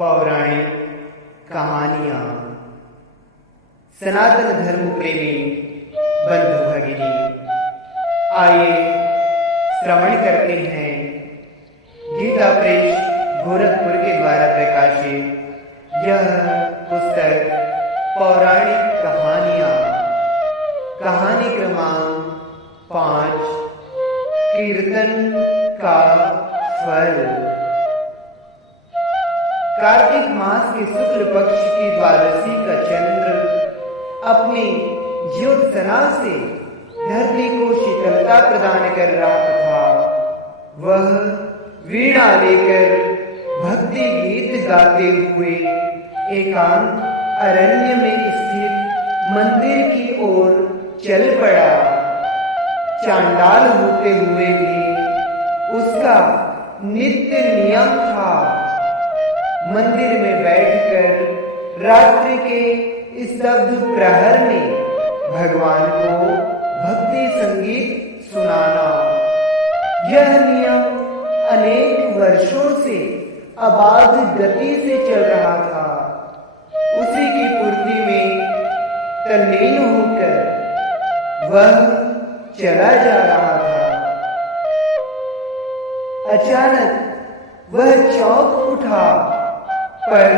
पौराणिक कहानियां। सनातन धर्म प्रेमी बंधु भगिनी, आइए श्रवण करते हैं गीता प्रेस गोरखपुर के द्वारा प्रकाशित यह पुस्तक पौराणिक कहानियां, कहानी क्रमांक 5, कीर्तन का फल। कार्तिक मास के शुक्ल पक्ष की द्वादशी का चंद्र अपनी ज्योत्सना से धरती को शीतलता प्रदान कर रहा था। वह वीणा लेकर भक्ति गीत गाते हुए एकांत अरण्य में स्थित मंदिर की ओर चल पड़ा। चांडाल होते हुए भी उसका नित्य नियम था मंदिर में बैठकर रात्रि के स्तब्ध प्रहर में भगवान को भक्ति संगीत सुनाना। यह नियम अनेक वर्षों से अबाध गति से चल रहा था। उसी की पूर्ति में तल्लीन होकर वह चला जा रहा था। अचानक वह चौंक उठा, पर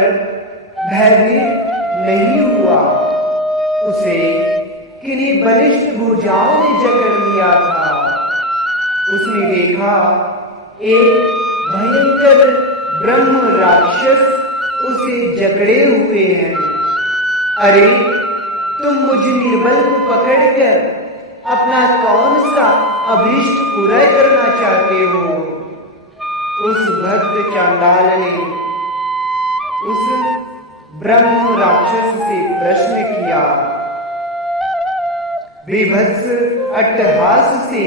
भयभीत नहीं हुआ। उसे किन्हीं बलिष्ठ भुजाओं ने जकड़ लिया था। उसने देखा एक भयंकर ब्रह्म राक्षस उसे जकड़े हुए हैं। अरे, तुम मुझ निर्बल को पकड़कर अपना कौन सा अभीष्ट पूरा करना चाहते हो? उस भक्त चांडाल ने उस ब्रह्म राक्षस से प्रश्न किया। विभत्स अट्टहास से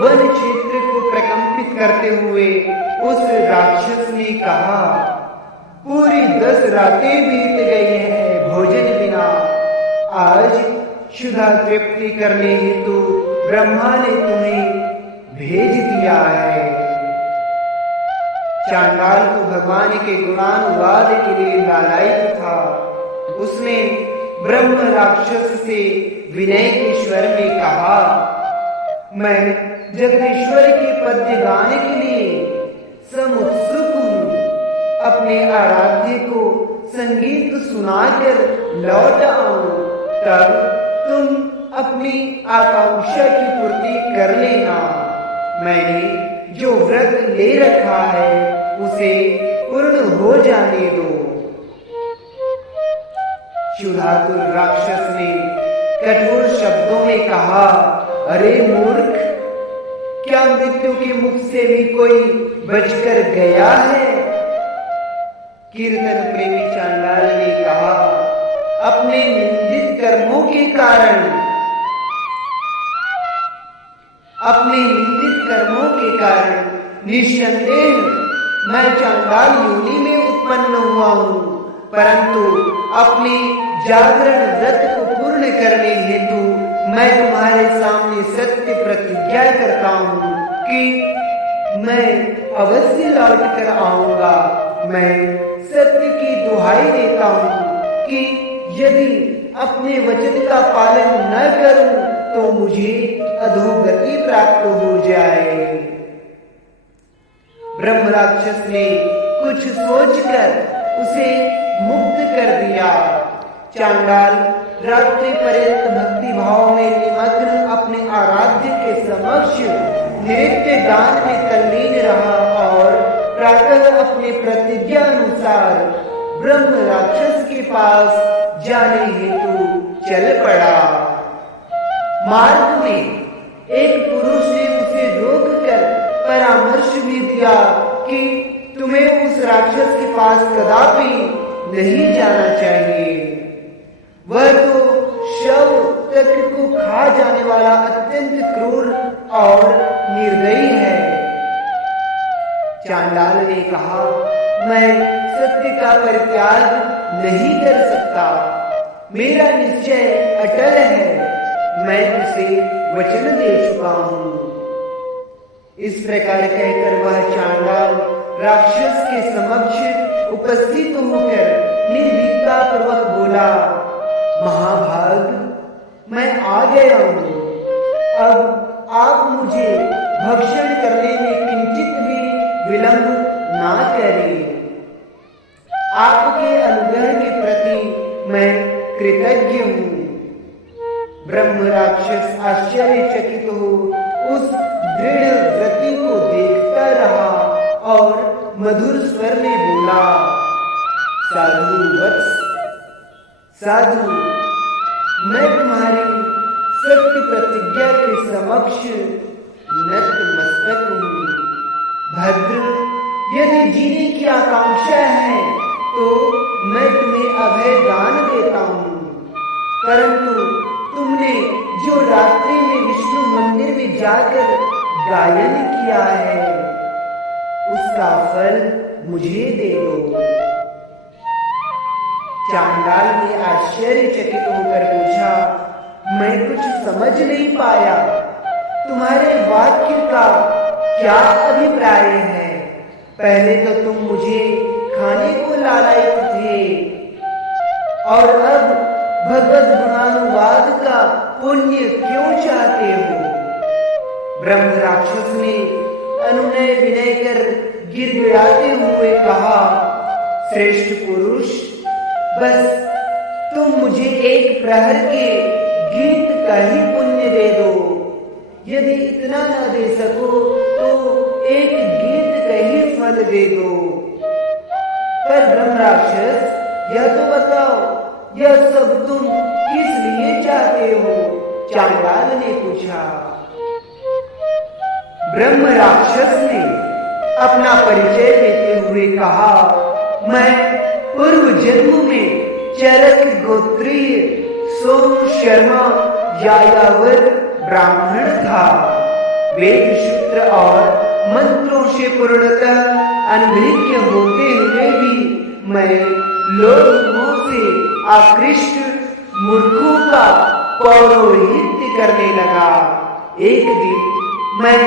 वन क्षेत्र को प्रकंपित करते हुए उस राक्षस ने कहा, पूरी 10 रातें बीत गई हैं भोजन बिना। आज क्षुधा तृप्ति करने हेतु ब्रह्मा ने तुम्हें भेज दिया है। चांडाल को भगवान के गुणानुवाद के लिए लालायित था। उसने ब्रह्म राक्षस से विनय के स्वर में कहा, मैं जगदीश्वर के पद्य गाने के लिए समुत्सुक हूँ। अपने आराध्य को संगीत सुनाकर लौट आऊं, तब तुम अपनी आकांक्षा की पूर्ति कर लेना। मैंने जो व्रत ले रखा है उसे पूर्ण हो जाने दो। क्षुधातुर राक्षस ने कठोर शब्दों में कहा, अरे मूर्ख, क्या मृत्यु के मुख से भी कोई बचकर गया है? कीर्तन प्रेमी चांडाल ने कहा, अपने निंदित कर्मों के कारण निस्संदेह मैं चांडाल योनि में उत्पन्न हुआ हूँ, परंतु अपने जागरण व्रत को पूर्ण करने हेतु मैं तुम्हारे सामने सत्य प्रतिज्ञा करता हूँ कि मैं अवश्य लौट कर आऊंगा। मैं सत्य की दुहाई देता हूँ कि यदि अपने वचन का पालन न करूं तो मुझे अधोगति प्राप्त हो जाए। ब्रह्म राक्षस ने कुछ सोचकर उसे मुक्त कर दिया। चांडाल रात्रि पर्यंत भक्ति भाव में निमग्न अपने आराध्य के समक्ष नृत्य गान में तल्लीन रहा और प्रातः अपने प्रतिज्ञा अनुसार ब्रह्म राक्षस के पास जाने हेतु चल पड़ा। मार्ग में एक पुरुष ने उसे रोककर परामर्श भी दिया कि तुम्हें उस राक्षस के पास कदापि नहीं जाना चाहिए। वह तो शव तक को खा जाने वाला अत्यंत क्रूर और निर्दयी है। चांडाल ने कहा, मैं सत्य का परित्याग नहीं कर सकता। मेरा निश्चय अटल है। मैं उसे वचन दे चुका हूँ। इस प्रकार कहकर वह चांडाल राक्षस के समक्ष उपस्थित होकर निर्भीकता पूर्वक बोला, महाभाग, मैं आ गया हूँ। अब आप मुझे भक्षण करने में किंचित भी विलंब ना करें। आपके अनुग्रह के प्रति मैं कृतज्ञ हूँ। ब्रह्म राक्षस आश्चर्यचकित हो उस दृढ़ व्रति को देखता रहा और मधुर स्वर में बोला, साधु वत्स, साधु, मैं तुम्हारी सत्य प्रतिज्ञा के समक्ष नतमस्तक हूँ। भद्र, यदि जीने की आकांक्षा है तो मैं तुम्हें अभय दान देता हूँ, परंतु तुमने जो रात्रि में विष्णु मंदिर में जाकर गायन किया है उसका फल मुझे दे दो। चांडाल ने आश्चर्यचकित होकर पूछा, मैं कुछ समझ नहीं पाया, तुम्हारे वाक्य का क्या अभिप्राय है? पहले तो तुम मुझे खाने को लालायित थे और अब भगवत गुणानुवाद का पुण्य क्यों चाहते हो? ब्रह्म राक्षस ने अनुनय विनय कर गिड़गिड़ाते हुए कहा, श्रेष्ठ पुरुष, बस तुम मुझे एक प्रहर के गीत का ही पुण्य दे दो। यदि इतना न दे सको तो एक गीत का ही फल दे दो। पर ब्रह्म राक्षस, यह तो बताओ, यह सब तुम किस लिए चाहते हो? चांडाल ने पूछा। ब्रह्म राक्षस ने अपना परिचय देते हुए कहा, मैं पूर्व जन्म में चरक गोत्रीय सोम शर्मा यायावर ब्राह्मण था। वेद सूत्र और मंत्रों से पूर्णतः अनभिज्ञ होते हुए भी मैं लोगों से आकृष्ट मूर्खों का पौरोहित्य करने लगा। एक दिन मैं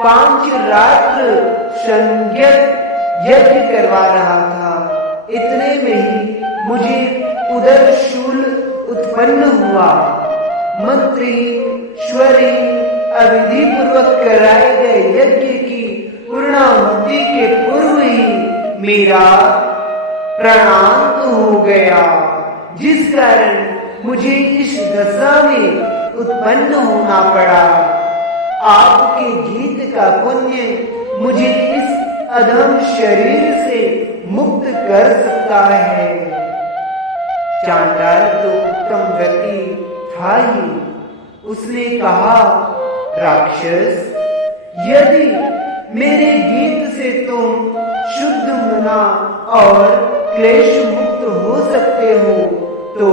5 रात्र संज्ञक यज्ञ करवा रहा था। इतने में ही मुझे उदर शूल उत्पन्न हुआ। मंत्रहीन, स्वरहीन, अविधि पूर्वक कराए गए यज्ञ की पूर्णाहुति के पूर्व ही मेरा प्राणांत हो गया, जिस कारण मुझे इस दशा में उत्पन्न होना पड़ा। आपके गीत का पुण्य मुझे इस अधम शरीर से मुक्त कर सकता है। चांडाल तो उत्तम गति था ही। उसने कहा, राक्षस, यदि मेरे गीत से तुम शुद्ध मना और क्लेश मुक्त हो सकते हो तो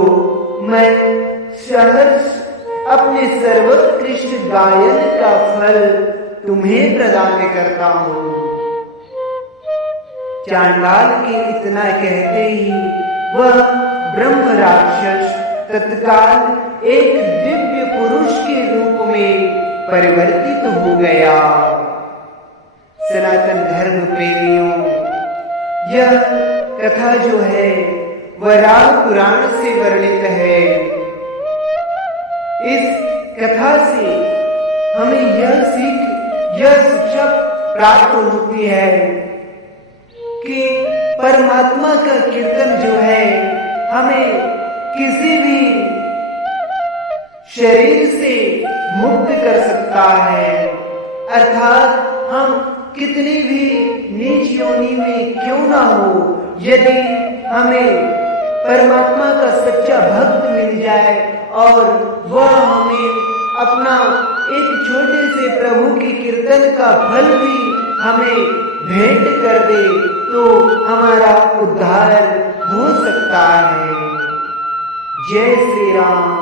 मैं सहर्ष अपने सर्वोत्कृष्ट गायन का फल तुम्हें प्रदान करता हूँ। चांडाल के इतना कहते ही वह ब्रह्म राक्षस तत्काल एक दिव्य पुरुष के रूप में परिवर्तित हो गया। सनातन धर्म प्रेमियों, यह कथा जो है वराह पुराण से वर्णित है। इस कथा से हमें यह शिक्षा प्राप्त होती है कि परमात्मा का कीर्तन जो है हमें किसी भी शरीर से मुक्त कर सकता है। अर्थात हम कितनी भी नीच योनि में क्यों ना हो, यदि हमें परमात्मा का सच्चा भक्त मिल जाए और वह हमें अपना एक छोटे से प्रभु के कीर्तन का फल भी हमें भेंट कर दे तो हमारा उद्धार हो सकता है। जय श्री राम,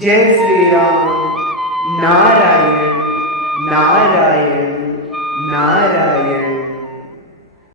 जय श्री राम। नारायण नारायण नारायण।